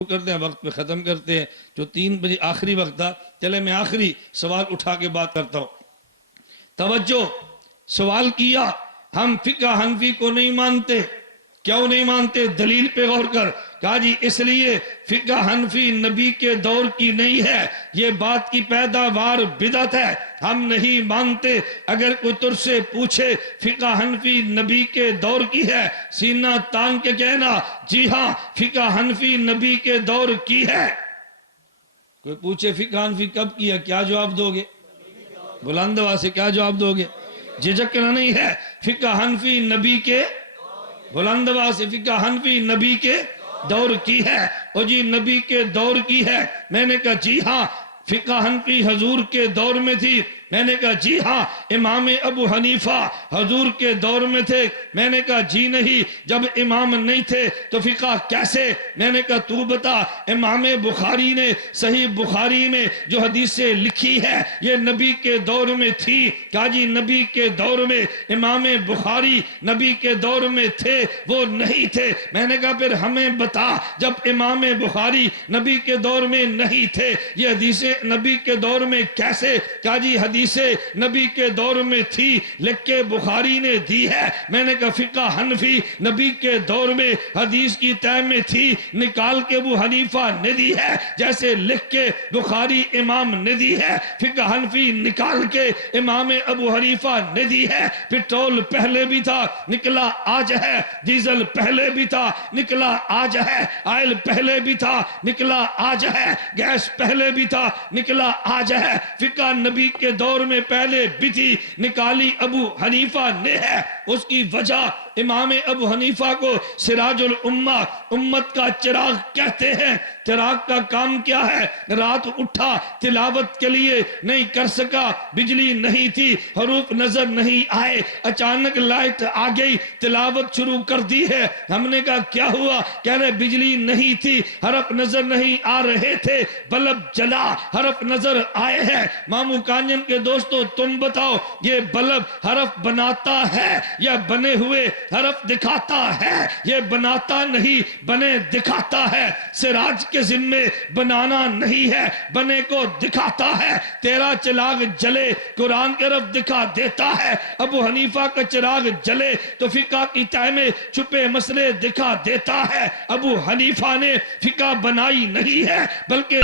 کرتے ہیں، وقت پہ ختم کرتے ہیں۔ جو 3 بجے آخری وقت تھا، چلے میں آخری سوال اٹھا کے بات کرتا ہوں۔ توجہ، سوال کیا ہم فقہ حنفی کو نہیں مانتے، کیوں نہیں مانتے؟ دلیل پہ غور کر۔ کہا جی اس لیے فقہ حنفی نبی کے دور کی نہیں ہے، یہ بات کی پیداوار بدعت ہے، ہم نہیں مانتے۔ اگر کوئی تر سے پوچھے فقہ حنفی نبی کے دور کی ہے، سینہ تان کے کہنا جی ہاں فقہ حنفی نبی کے دور کی ہے۔ کوئی پوچھے فقہ حنفی کب کی ہے، کیا جواب دو گے؟ بلند آواز سے کیا جواب دو گے؟ جھجکنا نہیں ہے۔ فقہ حنفی نبی کے، بلند آواز سے، فقہ حنفی نبی کے دور کی ہے۔ اور جی نبی کے دور کی ہے، میں نے کہا جی ہاں فقہ حنفی حضور کے دور میں تھی۔ میں نے کہا جی ہاں امام ابو حنیفہ حضور کے دور میں تھے۔ میں نے کہا جی نہیں، جب امام نہیں تھے تو فقہ کیسے؟ میں نے کہا تو بتا، امام بخاری نے صحیح بخاری میں جو حدیثیں لکھی ہے یہ نبی کے دور میں تھی۔ کہا جی نبی کے دور میں امام بخاری نبی کے دور میں تھے، وہ نہیں تھے۔ میں نے کہا پھر ہمیں بتا، جب امام بخاری نبی کے دور میں نہیں تھے یہ حدیثیں نبی کے دور میں کیسے؟ کہا جی حدیثیں نبی کے دور میں تھی، لکھ کے بخاری نے دی ہے۔ میں نے کہا فقہ حنفی نبی کے دور میں حدیث کی تہ میں تھی، نکال کے ابو حنیفہ نے دی ہے، جیسے لکھ کے بخاری امام نے دی ہے، فقہ حنفی نکال کے امام ابو حنیفہ نے دی ہے۔ پٹرول پہلے بھی تھا نکلا آج ہے، ڈیزل پہلے بھی تھا نکلا آج ہے، آئل پہلے بھی تھا نکلا آج ہے، گیس پہلے بھی تھا نکلا آج ہے۔ فقہ نبی کے دور میں پہلے بھی تھی، نکالی ابو حنیفہ نے ہے۔ اس کی وجہ امام ابو حنیفہ کو سراج الامہ، امت کا چراغ کہتے ہیں۔ چراغ کا کام کیا ہے؟ رات اٹھا تلاوت کے لیے نہیں کر سکا، بجلی نہیں تھی، حروف نظر نہیں آئے، اچانک لائٹ آ گئی، تلاوت شروع کر دی ہے۔ ہم نے کہا کیا ہوا؟ کہہ رہے بجلی نہیں تھی، حرف نظر نہیں آ رہے تھے، بلب جلا، حرف نظر آئے ہیں۔ مامو کانجن کے دوستو تم بتاؤ یہ بلب حرف بناتا ہے یا بنے ہوئے حرف دکھاتا ہے؟ یہ بناتا نہیں، بنے دکھاتا ہے۔ سراج کے ذمے بنانا نہیں ہے، بنے کو دکھاتا ہے۔ تیرا چراغ جلے قرآن کے رب دکھا دیتا ہے، ابو حنیفہ کا چراغ جلے تو فقہ کی تہ میں چھپے مسئلے دکھا دیتا ہے۔ ابو حنیفہ نے فقہ بنائی نہیں ہے بلکہ